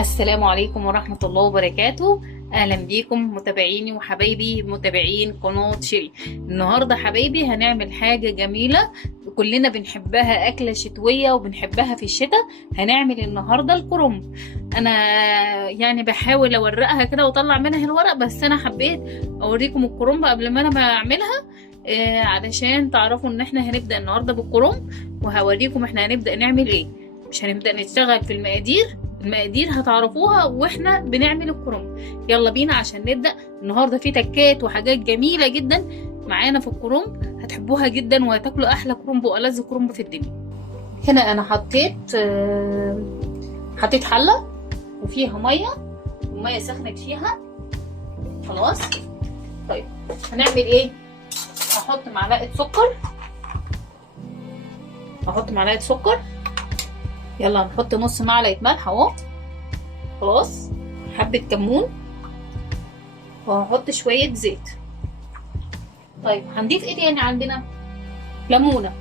السلام عليكم ورحمة الله وبركاته. أهلا بيكم متابعيني وحبايبي متابعين قناة شيري. النهاردة حبايبي هنعمل حاجة جميلة كلنا بنحبها، أكلة شتوية وبنحبها في الشتاء. هنعمل النهاردة الكرنب. أنا يعني بحاول أورقها كده وأطلع منها الورق، بس أنا حبيت أوريكم الكرنب قبل ما أنا بعملها علشان تعرفوا إن احنا هنبدأ النهاردة بالكرنب، وهوريكم احنا هنبدأ نعمل ايه. مش هنبدأ نشتغل في المقادير هتعرفوها واحنا بنعمل الكرنب. يلا بينا عشان نبدأ. النهارده في تكات وحاجات جميلة جدا معانا في الكرنب، هتحبوها جدا وهتاكلوا احلى كرنب والذ كرنب في الدنيا. هنا انا حطيت حلة وفيها مية، والمية سخنت فيها خلاص. طيب هنعمل ايه؟ هحط معلقة سكر. يلا هنحط نص معلقة ملح اهو خلاص، حبة كمون، وهحط شوية زيت. طيب هنضيف ايه تاني عندنا؟ ليمونة.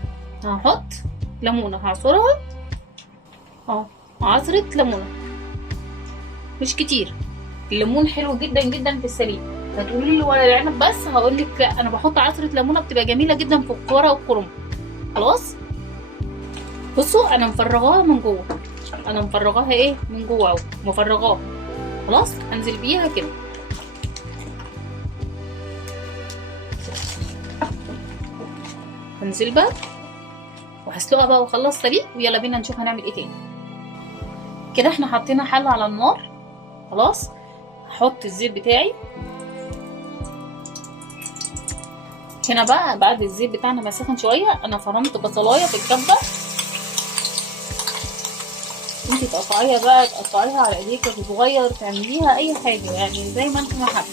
هحط ليمونة هعصرها اهو، عصرة ليمونة مش كتير. الليمون حلو جدا جدا في السليق. هتقولي لي ورق العنب بس، هقولك لا، انا بحط عصرة ليمونة بتبقى جميلة جدا في ورق الكرنب. خلاص بصوا انا مفرغاها من جوه، من جوه اهو مفرغاها خلاص. هنزل بيها كده، هنزل بقى وهسلقها بقى واخلص سليق، ويلا بينا نشوف هنعمل ايه تاني. كده احنا حطينا حله على النار خلاص. هحط الزيت بتاعي هنا بقى. بعد الزيت بتاعنا ما سخن شويه، انا فرمت بصلايه في الكبه. انتي تقطعيها على ايديك صغير، تعمليها اي حاجه يعني زي ما انت ما حابه.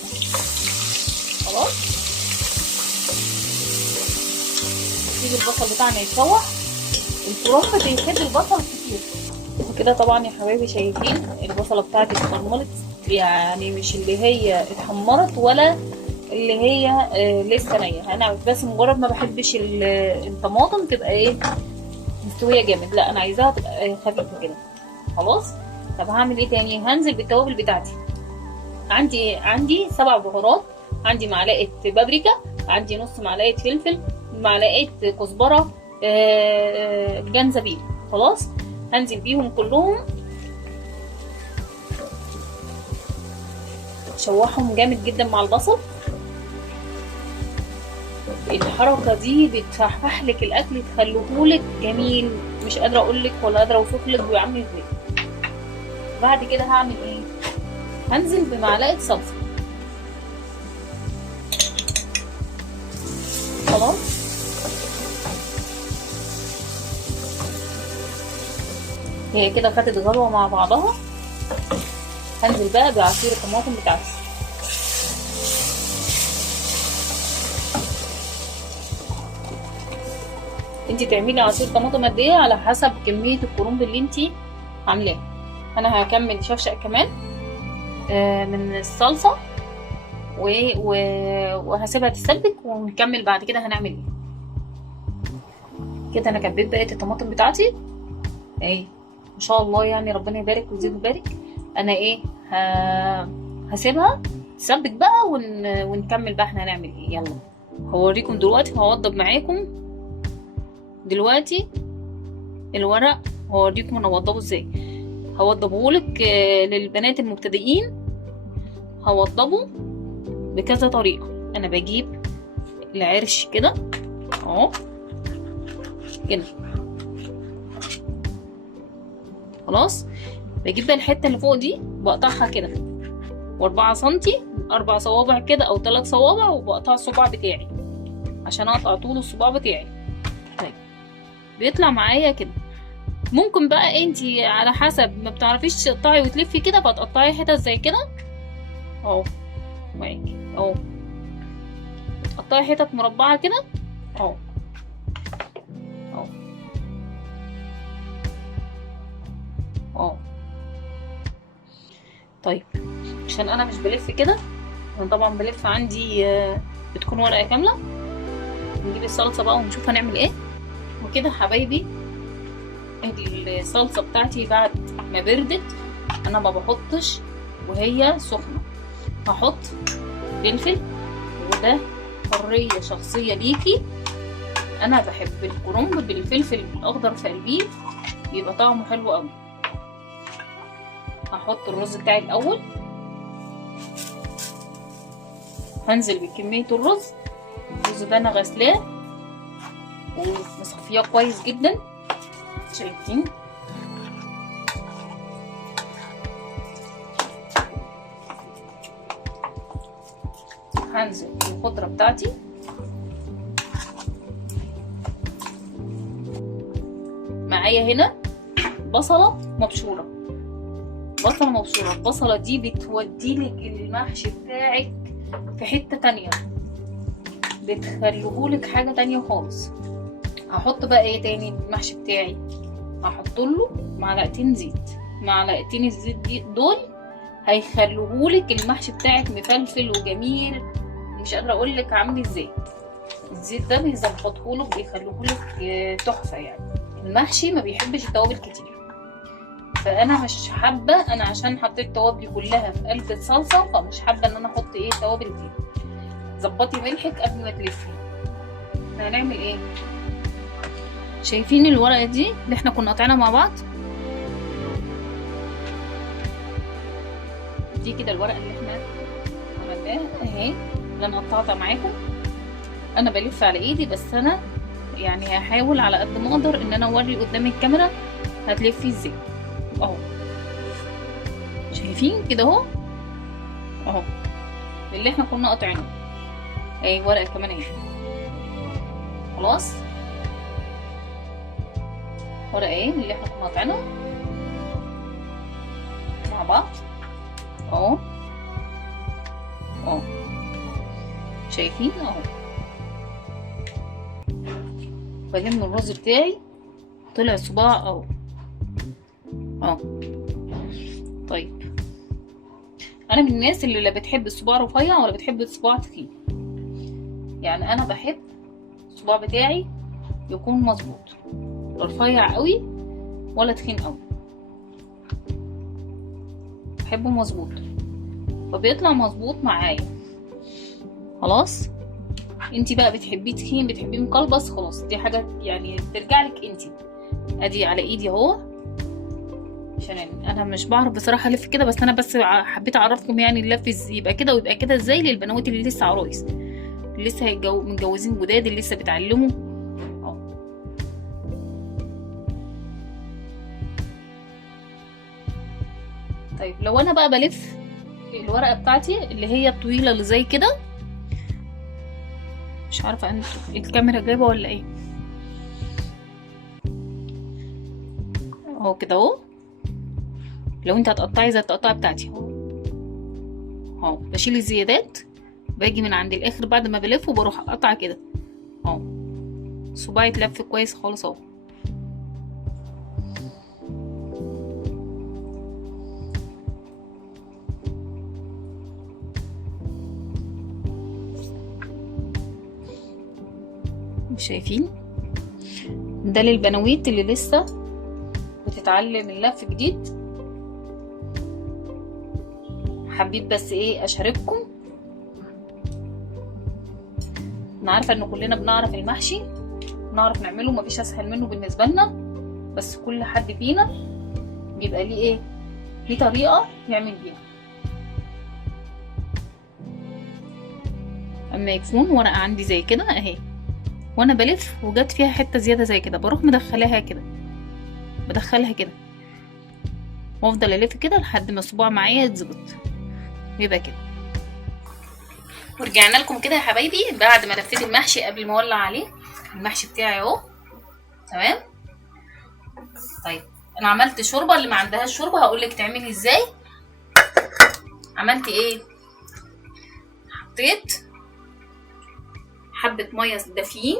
خلاص نسيب البصل بتاعنا يتشوح. الكرنب بيحب البصل كتير وكده. طبعا يا حبايبي شايفين البصله بتاعتي اتحمرت، يعني مش اللي هي اتحمرت ولا اللي هي لسه نيه. انا بس مجرد ما بحبش الطماطم تبقى ايه مستويه جامد، لا انا عايزاها تبقى خفيفه كده خلاص. طب هعمل ايه تاني؟ هنزل بالتوابل بتاعتي. عندي 7 بهارات، عندي معلقه بابريكا، عندي نص معلقه فلفل، معلقه كزبره، جنزبيل خلاص. هنزل بيهم كلهم، شوحهم جامد جدا مع البصل. الحركه دي بتفحفح لك الاكل، تخليهولك جميل. مش قادره اقول لك ولا قادره اوصف لك بيعمل ازاي. بعد كده هعمل ايه؟ هنزل بمعلقه صلصه خلاص. هي كده خدت غلوه مع بعضها. هنزل بقى بعصير الطماطم بتاعتي. انتي تعملي عصير طماطم قد ايه على حسب كميه الكرنب اللي انتي عاملاه. انا هكمل شفشق كمان من الصلصه وهسيبها تتسبك، ونكمل بعد كده هنعمل ايه. كده انا كبيت بقيه الطماطم بتاعتي ايه ما شاء الله، يعني ربنا يبارك ويزيد ويبارك. انا ايه هسيبها تسبك بقى ونكمل بقى احنا هنعمل ايه. يلا هوريكم دلوقتي، هوضب معاكم دلوقتي الورق، هوريكم انا اوضبه ازاي. هوضبهولك للبنات المبتدئين، هوضبه بكذا طريقه. انا بجيب العرش كده اهو كده خلاص. بجيب بقى الحته اللي فوق دي بقطعها كده، و4 سنتي 4 صوابع كده او 3 صوابع، وبقطع الصباع بتاعي عشان اقطع طول الصباع بتاعي. طيب بيطلع معايا كده. ممكن بقى انتي على حسب ما بتعرفيش تقطعي وتلفي كده، فتقطعي حتت زي كده اهو معاكي اهو، تقطعي حتت مربعه كده اهو اهو اهو. طيب عشان انا مش بلف كده، انا طبعا بلف عندي بتكون ورقه كامله. نجيب الصلصه بقى ونشوف هنعمل ايه. وكده حبايبي الصلصه بتاعتي بعد ما بردت، انا ما بحطش وهي سخنه، هحط فلفل، وده حريه شخصيه ليكي. انا بحب الكرنب بالفلفل الاخضر في قلبيه، بيبقى طعمه حلو قوي. هحط الرز بتاعي الاول، هنزل بكميه الرز ده انا غسلاه ومصفياه كويس جدا، شايفين؟ هنزل بالخضره بتاعتي، معايا هنا بصله مبشوره. البصله دي بتوديلك المحشي بتاعك في حته تانية، بتخليهولك حاجه تانية خالص. هحط بقى ايه تاني المحشي بتاعي؟ هحط له معلقتين زيت. معلقتين الزيت دول هيخلوهولك المحشي بتاعك مفلفل وجميل، مش قادره اقولك عامل ازاي. الزيت ده بيظبطهولك، بيخلوهولك تحفه. يعني المحشي ما بيحبش التوابل كتير، فانا مش حابه، انا عشان حطيت توابلي كلها في قلب الصلصه فمش حابه ان انا احط ايه توابل كتير. ظبطي ملحك قبل ما تلفي. هنعمل ايه؟ شايفين الورقه دي اللي احنا كنا قاطعينها مع بعض دي؟ كده الورقه اللي احنا عملناها اهي، اللي انا قطعتها معاكم. انا بلف على ايدي، بس انا يعني هحاول على قد ما اقدر ان انا اوري قدام الكاميرا هتلفي ازاي. اهو شايفين كده اهو اللي احنا كنا قاطعينه. اهي ورقه كمان اهي، خلاص ورقه ايه اللي احنا كنا قاطعينه مع بعض اهو شايفين اهو. بلم الرز بتاعي، طلع صباع اهو. طيب انا من الناس اللي لا بتحب الصباع رفيع ولا بتحب الصباع تخين، يعني انا بحب الصباع بتاعي يكون مظبوط، لا رفيع قوي ولا تخين قوي، بحبه مظبوط، فبيطلع مظبوط معايا. خلاص انتي بقى بتحبيه تخين، بتحبيه مقلبص، خلاص دي حاجه يعني ترجعلك انتي. ادي على ايدي اهو، عشان انا مش بعرف بصراحه الف كده، بس انا بس حبيت اعرفكم يعني اللف يبقى كده ويبقى كده ازاي للبنات اللي لسه عرايس، اللي لسه متجوزين جداد، اللي لسه بيتعلموا. طيب لو انا بقى بلف الورقه بتاعتي اللي هي الطويله اللي زي كده، مش عارفه انتوا الكاميرا جايبه ولا ايه، اهو كده اهو. لو انت هتقطعي زي التقطيعه بتاعتي اهو، بشيل الزيادات، باجي من عند الاخر بعد ما بلف وبروح اقطع كده اهو، صباعي اتلف كويس خالص اهو. شايفين؟ ده للبنويت اللي لسه بتتعلم اللف جديد. حبيت بس ايه اشارككم. انا عارفه ان كلنا بنعرف المحشي، بنعرف نعمله، مفيش اسهل منه بالنسبه لنا، بس كل حد فينا بيبقى ليه ايه، ليه طريقه يعمل بيها. اما يكون ورقه عندي زي كده اهي، وانا بلف وجت فيها حته زياده زي كده، بروح مدخلاها كده، بدخلها كده وافضل الف كده لحد ما الصباع معايا يتظبط، يبقى كده. ورجعنا لكم كده يا حبايبي بعد ما لفيت المحشي قبل ما اولع عليه. المحشي بتاعي اهو تمام. طيب انا عملت شوربه، اللي ما عندهاش شوربه هقول لك تعملي ازاي. عملت ايه؟ حطيت حبه ميه دافيين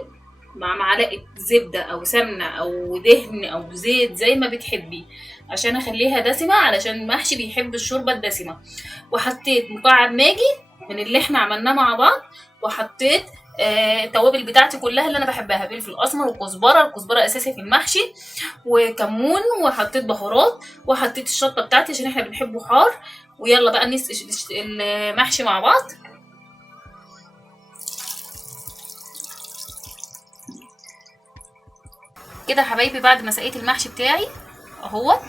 مع معلقه زبده او سمنه او دهن او زيت زي ما بتحبي، عشان اخليها دسمه، علشان المحشي بيحب الشوربه الدسمه. وحطيت مكعب ماجي من اللي احنا عملناه مع بعض، وحطيت التوابل بتاعتي كلها اللي انا بحبها، فلفل اسمر وكزبره، الكزبره اساسي في المحشي، وكمون، وحطيت بهارات، وحطيت الشطه بتاعتي عشان احنا بنحبه حار. ويلا بقى نسقي المحشي مع بعض. كده حبايبي بعد ما سقيت المحشي بتاعي اهوت،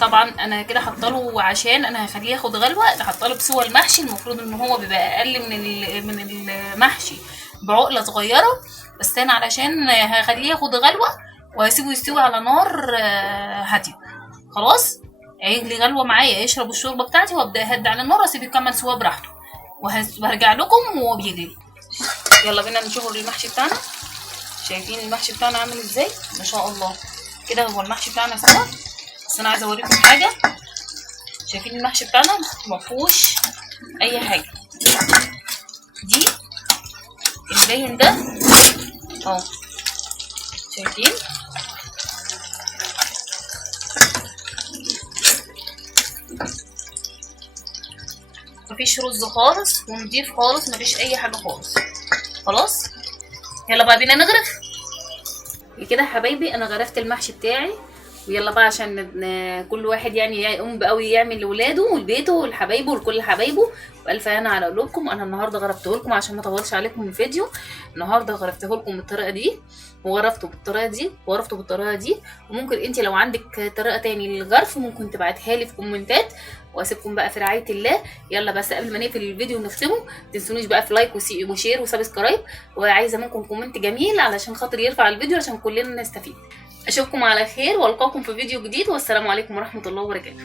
طبعا انا كده حاطه عشان انا هخليه ياخد غلوه، حاطه بسوى المحشي. المفروض ان هو بيبقى اقل من المحشي بعقله صغيره، بس انا علشان هخليه ياخد غلوه وهسيبه يستوي على نار هاديه. خلاص هيغلي غلوه معايا، يشرب الشوربه بتاعتي، وابدا اهد على النار واسيبه يكمل سوا براحته، وهرجع لكم وهو بيغلي. يلا بينا نشوف المحشي بتاعنا. شايفين المحشي بتاعنا عامل ازاي؟ ما شاء الله. كده هو المحشي بتاعنا سوا. بس انا عايزه اوريكم حاجه. شايفين المحشي بتاعنا مفهوش اي حاجه. دي الباين ده اهو، شايفين؟ مفيش رز خالص، ونضيف خالص، مفيش اي حاجه خالص. خلاص يلا بقى بينا نغرف. كده يا حبايبي انا غرفت المحشي بتاعي، ويلا بقى عشان كل واحد يعني يقوم بقوي يعمل لاولاده ولبيته ولحبايبه ولكل حبايبه. والف هنا على قلوبكم. انا النهارده غرفته لكم عشان ما اطولش عليكم الفيديو. النهارده غرفته لكم بالطريقه دي، وغرفته بالطريقه دي، وغرفته بالطريقه دي. وممكن انت لو عندك طريقه تاني للغرف ممكن تبعتها لي في كومنتات، واسيبكم بقى في رعايه الله. يلا بس قبل ما نقفل الفيديو ونختمه، تنسونيش بقى في لايك وشير وسبسكرايب، وعايزه منكم كومنت جميل علشان خاطر يرفع الفيديو عشان كلنا نستفيد. اشوفكم على خير والقاكم في فيديو جديد، والسلام عليكم ورحمه الله وبركاته.